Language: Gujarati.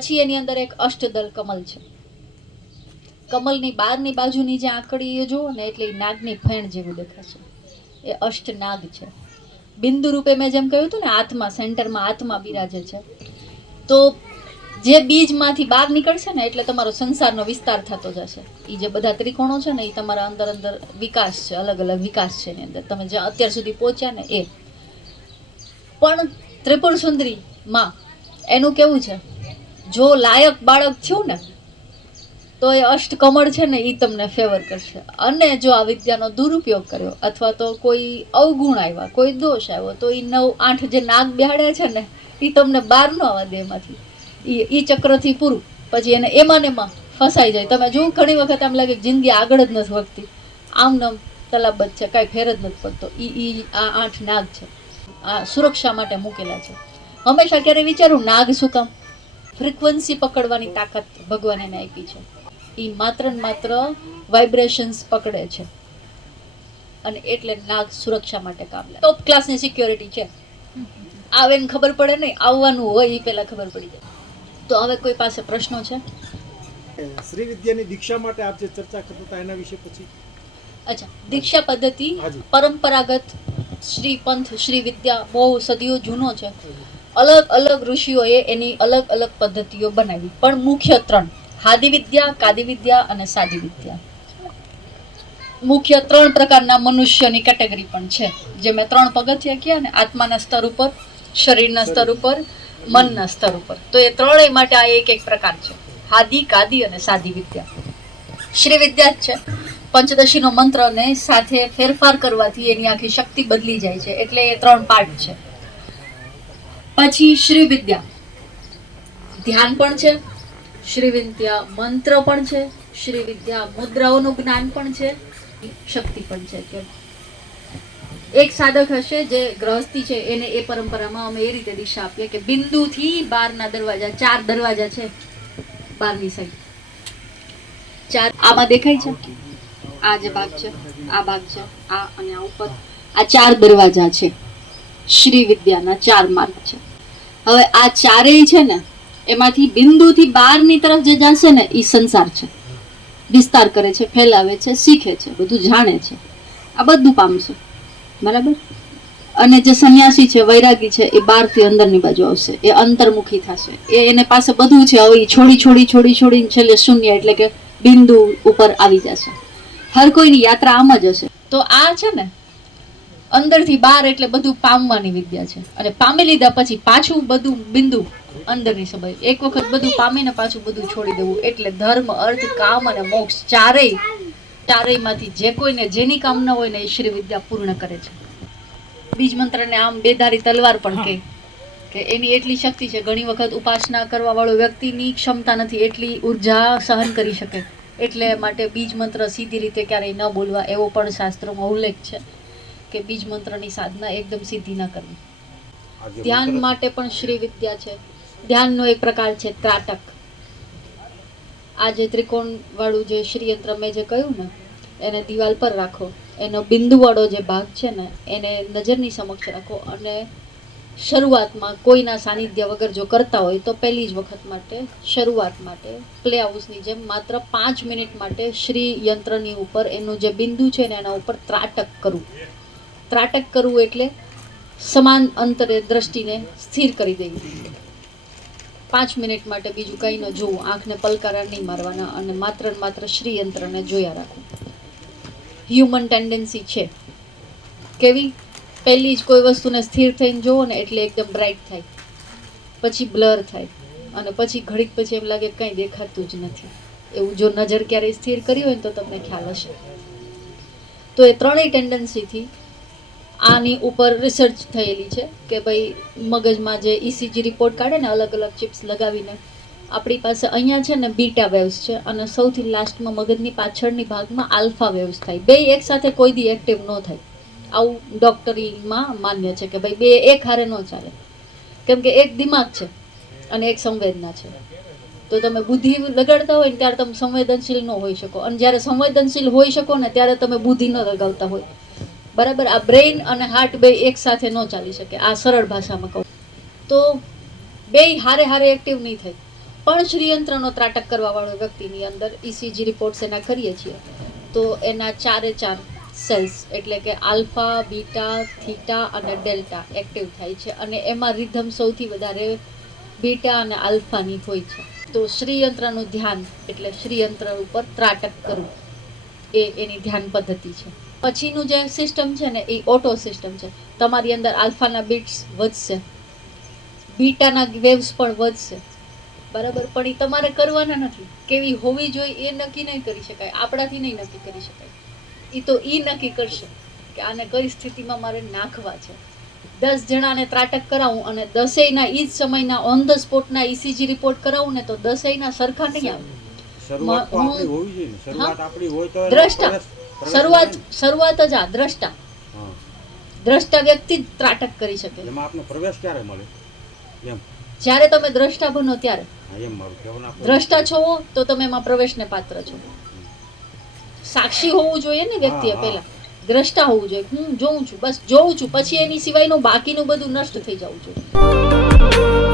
પછી એની અંદર એક અષ્ટદલ કમલ છે. કમલની બહારની બાજુની જે આંકડી જુઓ ને એટલે એ નાગની ફેણ જેવું દેખાશે. એ અષ્ટનાગ છે. બિંદુ રૂપે મેં જેમ કહ્યું હતું ને, આત્મા સેન્ટરમાં આત્મા બિરાજે છે. તો જે બીજમાંથી બહાર નીકળશે ને એટલે તમારો સંસારનો વિસ્તાર થતો જશે. એ જે બધા ત્રિકોણો છે ને એ તમારા અંદર અંદર વિકાસ છે, અલગ અલગ વિકાસ છે એની અંદર. તમે જે અત્યાર સુધી પહોંચ્યા ને એ પણ ત્રિપુર સુંદરી માં એનું કેવું છે, જો લાયક બાળક થયું ને તો એ અષ્ટકમળ છે ને એ તમને ફેવર કરશે. અને જો આ વિદ્યાનો દુરુપયોગ કર્યો અથવા તો કોઈ અવગુણ આવ્યા, કોઈ દોષ આવ્યો, તો એ 9-8 જે નાગ બેહાડ્યા છે ને એ તમને બહાર ન આવવા દે એમાંથી. એ ચક્રથી પૂરું. પછી એને એમાં ને એમાં ફસાઈ જાય. તમે જો ઘણી વખત આમ લાગે જિંદગી આગળ જ નથી વધતી, આમ નામ તલાબત છે, કાંઈ ફેર જ નથી પડતો. આ 8 નાગ છે, આ સુરક્ષા માટે મૂકેલા છે. હંમેશા ક્યારે વિચારું નાગ શું કામ? ફ્રીક્વન્સી પકડવાની તાકાત ભગવાન એને આપી છે. એ માત્ર ને માત્ર વાઇબ્રેશન્સ પકડે છે અને એટલે નાગ સુરક્ષા માટે કામ લાગે. ટોપ ક્લાસની સિક્યોરિટી છે. આવે ને ખબર પડે નહીં, આવવાનું હોય એ પહેલા ખબર પડી જાય. તો હવે કોઈ પાસે પ્રશ્નો છે? શ્રી વિદ્યાની દીક્ષા માટે આપ જે ચર્ચા કરતા હતા એના વિશે પછી. અચ્છા, દીક્ષા પદ્ધતિ પરંપરાગત શ્રી પંથ શ્રી વિદ્યા બહુ સદીઓ જૂનો છે. અલગ અલગ ઋષિઓએ એની અલગ અલગ પદ્ધતિઓ બનાવી, પણ મુખ્ય 3: હાદી વિદ્યા, કાદી વિદ્યા અને સાદી વિદ્યા. મુખ્ય 3 પ્રકારના મનુષ્યની કેટેગરી પણ છે, જે મેં 3 પગથિયા કહ્યા ને, આત્માના સ્તર ઉપર, શરીરના સ્તર ઉપર, મનના સ્તર ઉપર. તો એ ત્રણેય માટે આ એક પ્રકાર છે: હાદી, કાદી અને સાદી વિદ્યા. શ્રી વિદ્યા જ છે. પંચદશીનો મંત્રને સાથે ફેરફાર કરવાથી એની આખી શક્તિ બદલી જાય છે, એટલે એ 3 પાર્ટ છે. પછી શ્રી વિદ્યા ધ્યાન પણ છે, શ્રી વિદ્યા મંત્ર પણ છે, શ્રી વિદ્યા મુદ્રાઓનું જ્ઞાન પણ છે, શક્તિ પણ છે. કે એક સાધક હશે જે ગ્રહસ્થી છે, એને એ પરંપરામાં અમે એ રીતે દિશા આપીએ કે બિંદુથી બહારના દરવાજા, 4 દરવાજા છે બહારની સાઈડ, 4 આમાં દેખાય છે. આ જે ભાગ છે, આ ભાગ છે, આ અને આ ઉપર, આ 4 દરવાજા છે. શ્રી વિદ્યાના 4 માર્ગ છે. હવે આ ચારેય છે ને, એમાંથી બિંદુથી બહારની તરફ જે જશે ને એ સંસાર છે. વિસ્તાર કરે છે, ફેલાવે છે, શીખે છે, બધું જાણે છે. આ બધું પામશે, બરાબર. અને જે સંન્યાસી છે, વૈરાગી છે, એ બહારથી અંદરની બાજુ આવશે, એ અંતર્મુખી થશે. એને પાસે બધું છે. હવે છોડી છેલ્લે શૂન્ય એટલે કે બિંદુ ઉપર આવી જશે. હર કોઈની યાત્રા આમ જ હશે. તો આ છે ને અંદરથી બહાર એટલે બધું પામવાની વિદ્યા છે. અને પામી લીધા પછી પાછું બધું બિંદુ અંદરની સભાઈ. એક વખત બધું પામીને પાછું બધું છોડી દેવું. એટલે ધર્મ, અર્થ, કામ અને મોક્ષ ચારેયમાંથી જે કોઈને જેની કામના હોય ને એ શ્રી વિદ્યા પૂર્ણ કરે છે. બીજ મંત્રને આમ બેધારી તલવાર પણ કહે કે એની એટલી શક્તિ છે. ઘણી વખત ઉપાસના કરવા વાળો વ્યક્તિની ક્ષમતા નથી, એટલી ઉર્જા સહન કરી શકે. એટલે માટે બીજ મંત્ર સીધી રીતે ક્યારેય ન બોલવા, એવો પણ શાસ્ત્રોમાં ઉલ્લેખ છે કે બીજ મંત્રની સાધના એકદમ સીધી ન કરવી. ધ્યાન માટે પણ શ્રી વિદ્યા છે. ધ્યાનનો એક પ્રકાર છે ત્રાટક. આ જે ત્રિકોણ વાળું જે શ્રીયંત્ર મેં જે કહ્યું ને, એને દિવાલ પર રાખો. એનો બિંદુ વાળો જે ભાગ છે ને એને નજરની સમક્ષ રાખો. અને શરૂઆતમાં કોઈના સાનિધ્ય વગર જો કરતા હોય તો પહેલી જ વખત માટે, શરૂઆત માટે પ્લે હાઉસની જેમ માત્ર 5 મિનિટ માટે શ્રી યંત્રની ઉપર એનું જે બિંદુ છે ને એના ઉપર ત્રાટક કરવું. ત્રાટક કરવું એટલે સમાન અંતરે દ્રષ્ટિને સ્થિર કરી દેવી. 5 મિનિટ માટે બીજું કંઈ ન જોવું, આંખને પલકારા નહીં મારવાના અને માત્ર શ્રી યંત્રને જોયા રાખવું. હ્યુમન ટેન્ડન્સી છે કેવી, પહેલી જ કોઈ વસ્તુને સ્થિર થઈને જોવો ને એટલે એકદમ બ્રાઇટ થાય, પછી બ્લર થાય, અને પછી ઘડીક પછી એમ લાગે કંઈ દેખાતું જ નથી. એવું જો નજર ક્યારેય સ્થિર કરી હોય ને તો તમને ખ્યાલ હશે. તો એ ત્રણેય ટેન્ડન્સીથી આની ઉપર રિસર્ચ થયેલી છે કે ભાઈ મગજમાં જે ECG રિપોર્ટ કાઢે ને અલગ અલગ ચિપ્સ લગાવીને, આપણી પાસે અહીંયા છે ને બીટા વેવ્સ છે અને સૌથી લાસ્ટમાં મગજની પાછળની ભાગમાં આલ્ફા વેવ્સ થાય. બે એક સાથે કોઈ દી એક્ટિવ ન થાય. આવું ડોક્ટરીમાં માન્ય છે કે ભાઈ બે એક હારે ન ચાલે. કેમ કે એક દિમાગ છે અને એક સંવેદના છે. તો તમે બુદ્ધિ લગાડતા હોય ને ત્યારે તમે સંવેદનશીલ ન હોઈ શકો, અને જ્યારે સંવેદનશીલ હોઈ શકો ને ત્યારે તમે બુદ્ધિ ન લગાવતા હોય. બરાબર. આ બ્રેઇન અને હાર્ટ બે એક સાથે ન ચાલી શકે. આ સરળ ભાષામાં કહું તો બે હારે એક્ટિવ નહીં થાય. પણ શ્રીયંત્રનો ત્રાટક કરવા વાળો વ્યક્તિની અંદર ECG રિપોર્ટ્સ એના કરીએ છીએ તો એના 4 સેલ્સ એટલે કે આલ્ફા, બીટા, થીટા અને ડેલ્ટા એક્ટિવ થાય છે અને એમાં રિધમ સૌથી વધારે બીટા અને આલ્ફાની હોય છે. તો શ્રીયંત્રનું ધ્યાન એટલે શ્રીયંત્ર ઉપર ત્રાટક કરવું એ એની ધ્યાન પદ્ધતિ છે. પછીનું જે સિસ્ટમ છે ને એ ઓટો સિસ્ટમ છે. તમારી અંદર આલ્ફાના બીટ્સ વધશે, બીટાના વેવ્સ પણ વધશે, બરાબર, પણ એ તમારે કરવાના નથી. કેવી હોવી જોઈએ એ નક્કી નહીં કરી શકાય, આપણાથી નહીં નક્કી કરી શકાય. એ તો નક્કી કરશે કે આને કઈ સ્થિતિમાં મારે નાખવા છે. 10 જણાને ત્રાટક કરાવું અને 10એયના એ જ સમયના ઓન ધ સ્પોટના ECG રિપોર્ટ કરાવું ને તો 10એયના સરખા નહીં આવે. શરૂઆત તો આપણી હોવી જોઈએ ને. શરૂઆત આપણી હોય તો દ્રષ્ટા શરૂઆત જ આ દ્રષ્ટા હા. દ્રષ્ટા વ્યક્તિ જ ત્રાટક કરી શકે. એમાં આપનો પ્રવેશ ક્યારે મળે એમ? જ્યારે તમે દ્રષ્ટા બનો ત્યારે. હા, એમ મારું કહેવાનું આપણું. દ્રષ્ટા છો તો તમે એમાં પ્રવેશને પાત્ર છો. સાક્ષી હોવું જોઈએ ને વ્યક્તિએ હા. પહેલા. દ્રષ્ટા હોવું જોઈએ. હું જોઉં છું, બસ જોઉં છું, પછી એની સિવાયનું બાકીનું બધું નષ્ટ થઈ જવું જોઈએ.